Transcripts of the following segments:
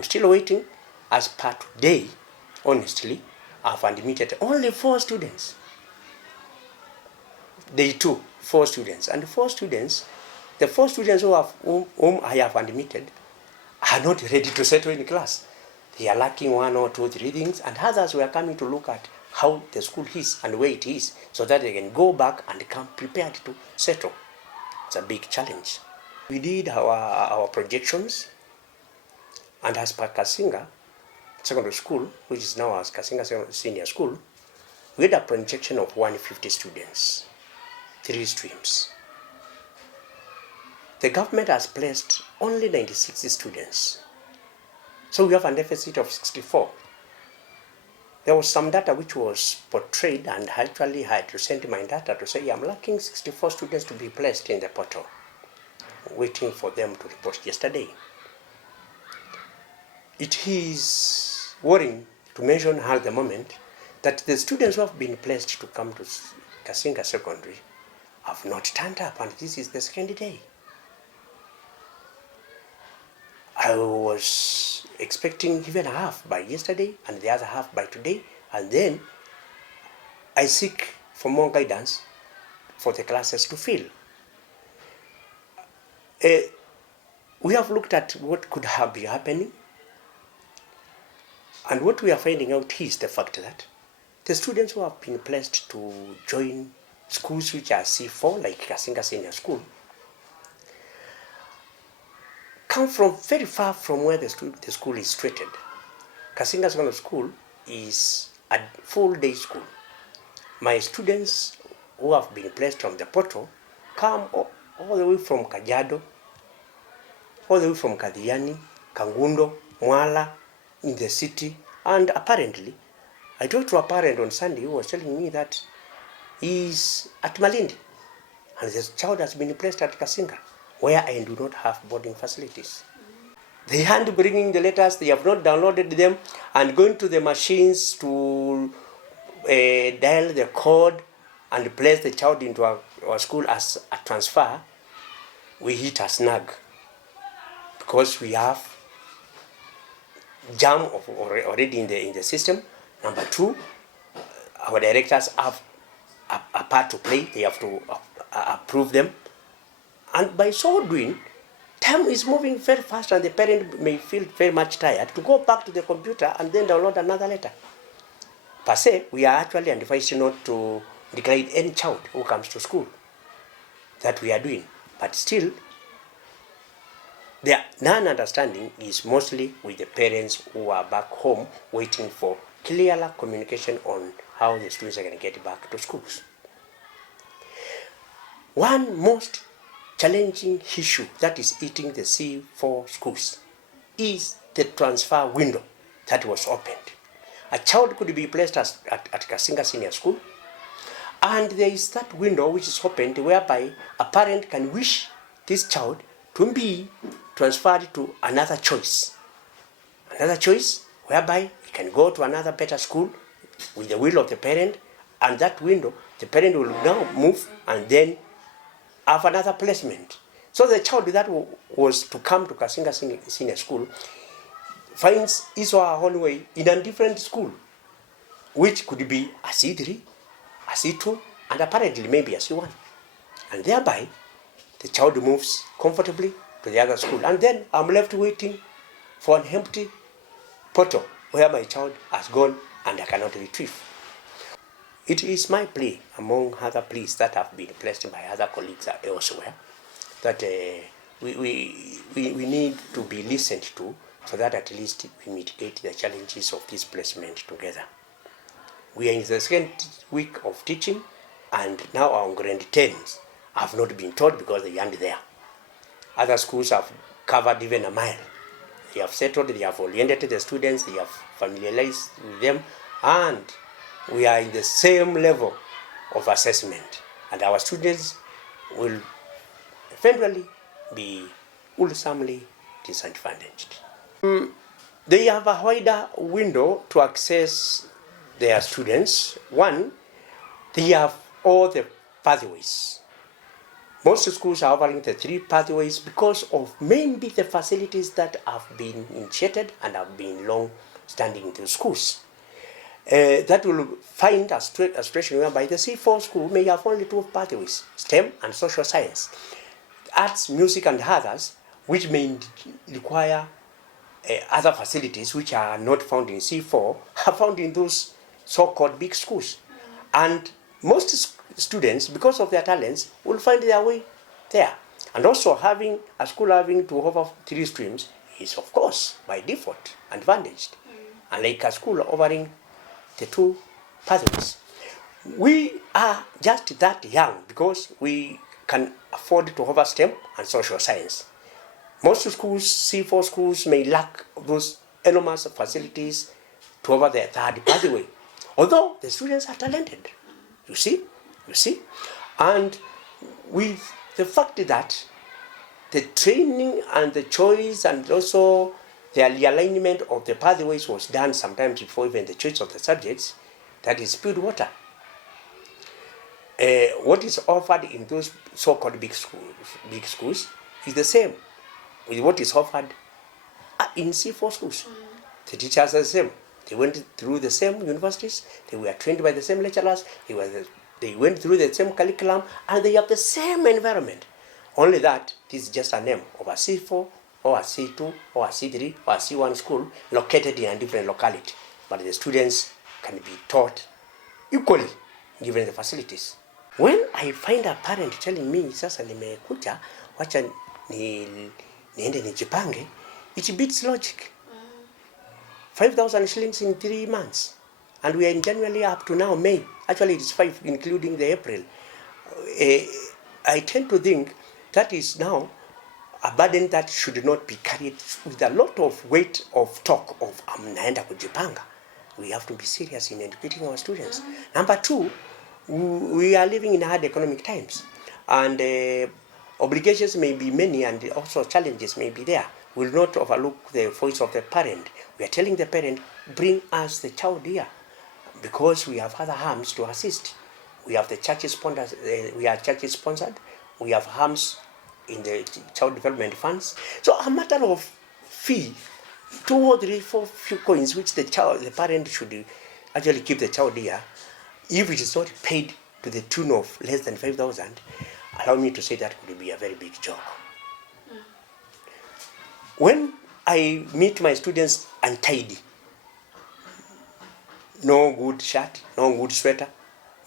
Still waiting. As per today, honestly, I've admitted only 4 students. Day 2, 4 students. And the 4 students whom I have admitted are not ready to settle in class. They are lacking 1 or 2, 3 things, and others were coming to look at how the school is and where it is, so that they can go back and come prepared to settle. It's a big challenge. We did our projections, and as per Kasinga Secondary School, which is now as Kasinga Senior School, we had a projection of 150 students, 3 streams. The government has placed only 96 students. So we have a deficit of 64. There was some data which was portrayed, and actually had to send my data to say I'm lacking 64 students to be placed in the portal, waiting for them to report yesterday. It is worrying to mention at the moment that the students who have been placed to come to Kasinga Secondary have not turned up, and this is the second day. I was expecting even half by yesterday and the other half by today, and then I seek for more guidance for the classes to fill. We have looked at what could have been happening, and what we are finding out is the fact that the students who have been placed to join schools which are C4, like Kasinga Senior School, come from very far from where the school is situated. Kasinga Secondary School is a full-day school. My students who have been placed on the portal come all the way from Kajiado, all the way from Kadhiani, Kangundo, Mwala, in the city, and apparently, I talked to a parent on Sunday who was telling me that he's at Malindi, and the child has been placed at Kasinga, where I do not have boarding facilities. They aren't bringing the letters, they have not downloaded them, and going to the machines to dial the code and place the child into our school as a transfer. We hit a snag because we have jam already in the system. Number 2, our directors have a part to play. They have to approve them. And by so doing, time is moving very fast, and the parent may feel very much tired to go back to the computer and then download another letter. Per se, we are actually advised not to decline any child who comes to school. That we are doing. But still, the non-understanding is mostly with the parents who are back home waiting for clearer communication on how the students are going to get back to schools. One most challenging issue that is eating the C4 schools is the transfer window that was opened. A child could be placed at Kasinga Senior School, and there is that window which is opened whereby a parent can wish this child to be transferred to another choice. Another choice whereby he can go to another better school with the will of the parent, and that window, the parent will now move and then have another placement. So the child that was to come to Kasinga Senior School finds his or her own way in a different school, which could be a C3, a C2, and apparently maybe a C1. And thereby, the child moves comfortably to the other school. And then I'm left waiting for an empty portal where my child has gone and I cannot retrieve. It is my plea, among other pleas that have been placed by other colleagues elsewhere, that we need to be listened to, so that at least we mitigate the challenges of this placement together. We are in the second week of teaching, and now our grade 10s have not been taught because they aren't there. Other schools have covered even a mile. They have settled, they have oriented the students, they have familiarized with them, and we are in the same level of assessment, and our students will eventually be wholesomely disadvantaged. They have a wider window to access their students. One, they have all the pathways. Most schools are offering the 3 pathways because of maybe the facilities that have been initiated and have been long standing in the schools. That will find a situation whereby the C4 school may have only 2 pathways, STEM and social science. Arts, music and others, which may require other facilities which are not found in C4, are found in those so-called big schools. And most students, because of their talents, will find their way there. And also having a school having to offer 3 streams is, of course, by default advantaged. Unlike a school offering the 2 pathways. We are just that young because we can afford to offer STEM and social science. Most schools, C4 schools, may lack those enormous facilities to offer their 3rd pathway, although the students are talented. You see? And with the fact that the training and the choice and also the realignment of the pathways was done sometimes before even the choice of the subjects, that is spilled water. What is offered in those so-called big schools is the same with what is offered in C4 schools. The teachers are the same. They went through the same universities. They were trained by the same lecturers. They went through the same curriculum, and they have the same environment. Only that this is just a name of a C4 or a C2 or a C3 or a C1 school located in a different locality. But the students can be taught equally given the facilities. When I find a parent telling me, sasa nimekuja, wacha niende nijipange, it beats logic. 5,000 shillings in 3 months. And we are in January up to now, May. Actually, it is 5, including the April. I tend to think that is now a burden that should not be carried with a lot of weight of talk of naenda kujipanga. We have to be serious in educating our students. Number 2, we are living in hard economic times, and obligations may be many, and also challenges may be there. We will not overlook the voice of the parent. We are telling the parent, bring us the child here, because we have other arms to assist. We have the churches sponsored. We are churches sponsored. We have arms in the child development funds. So a matter of fee, 2 or 3, 4 few coins, which the parent should actually keep the child here. If it is not paid to the tune of less than 5,000, allow me to say that would be a very big job. When I meet my students untidy, no good shirt, no good sweater,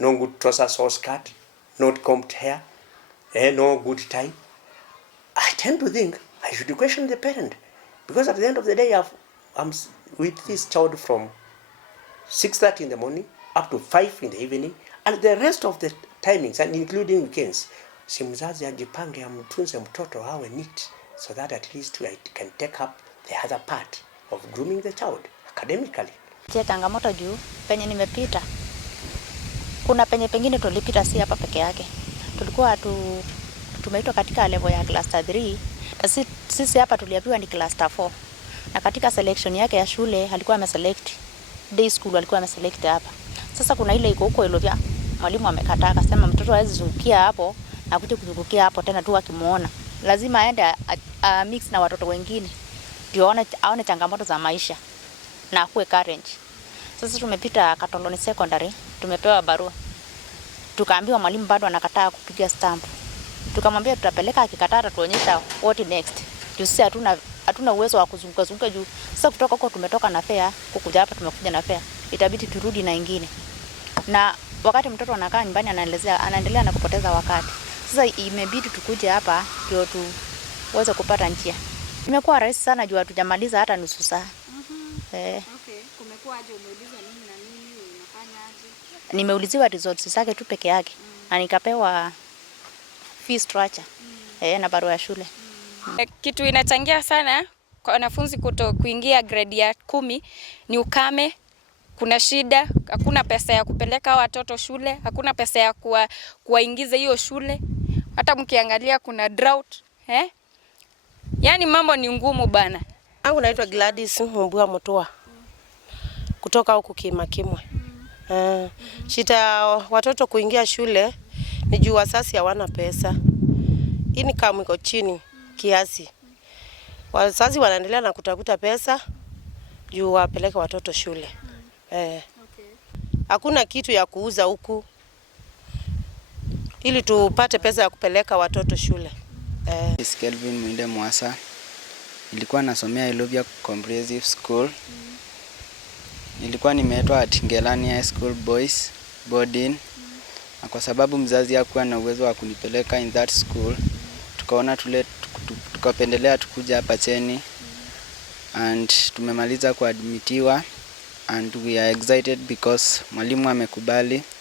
no good trousers or skirt, not combed hair, no good tie, I tend to think I should question the parent, because at the end of the day I'm with this child from 6:30 in the morning up to 5 in the evening, and the rest of the timings, and including weekends, si mzazi ajipange amtunze mtoto awe neat, so that at least I can take up the other part of grooming the child academically. Changamoto juu penye nimepita, kuna penye pengine tulipita si hapa peke yake. Tulikuwa tumeitwa katika level ya cluster 3, na sisi hapa tuliambiwa ni cluster 4. Na katika selection yake ya shule alikuwa ameselect day school, alikuwa ameselect hapa. Sasa kuna ile iko huko Ilovya, mwalimu amekataa, akasema mtoto hawezi zungukia hapo na kuja kuzungukia hapo tena tu akimuona. Lazima aende mix na watoto wengine ndio aone changamoto za maisha na akuwe current. Sasa tumepita Katoloni Secondary, tumepewa barua. Tukaambiwa mwalimu bado anakataa kupiga stamp. Tukamwambia tutapeleka, akikataa tuonyesha what next. Sisi hatuna uwezo wa kuzunguka juu. Sasa kutoka huko tumetoka na fare, kukuja hapa tumekuja na fare. Itabidi turudi na ingine. Na wakati mtoto anakaa nyumbani anaendelea na kupoteza wakati. Sasa imebidi tukuje hapa ndio tuweze kupata njia. Imekuwa rahisi sana juu hatujamaliza hata nusu saa. Okay. Kumekuwa aje, umeulizwa nini na nini, unafanya aje? Nimeuliziwa results zake tu peke yake. Na nikapewa fee structure. Na barua ya shule. Kitu inachangia sana kwa wanafunzi kuingia grade ya 10 ni ukame. Kuna shida, hakuna pesa ya kupeleka watoto shule, hakuna pesa ya kuwaingiza hiyo shule. Hata mkiangalia kuna drought, Yaani mambo ni ngumu bana. Angu naitwa Gladys Mbua Mutua. Kutoka huku Kimakimwe. Shida watoto kuingia shule ni juu wasasi hawana pesa. income iko chini kiasi. Wazazi wanaendelea na kutafuta pesa juu wapeleke watoto shule. Hakuna kitu ya kuuza huku ili tupate pesa ya kupeleka watoto shule. Kelvin Mwinde Mwasa. Nilikuwa nasomea Ilovia Comprehensive School. Nilikuwa nimeitwa at Ngelani High School Boys Boarding. Na kwa sababu mzazi hakuwa na uwezo wa kunipeleka in that school, tukaona tukapendelea tukuja hapa Cheni, and tumemaliza kuadmitiwa, and we are excited because mwalimu amekubali.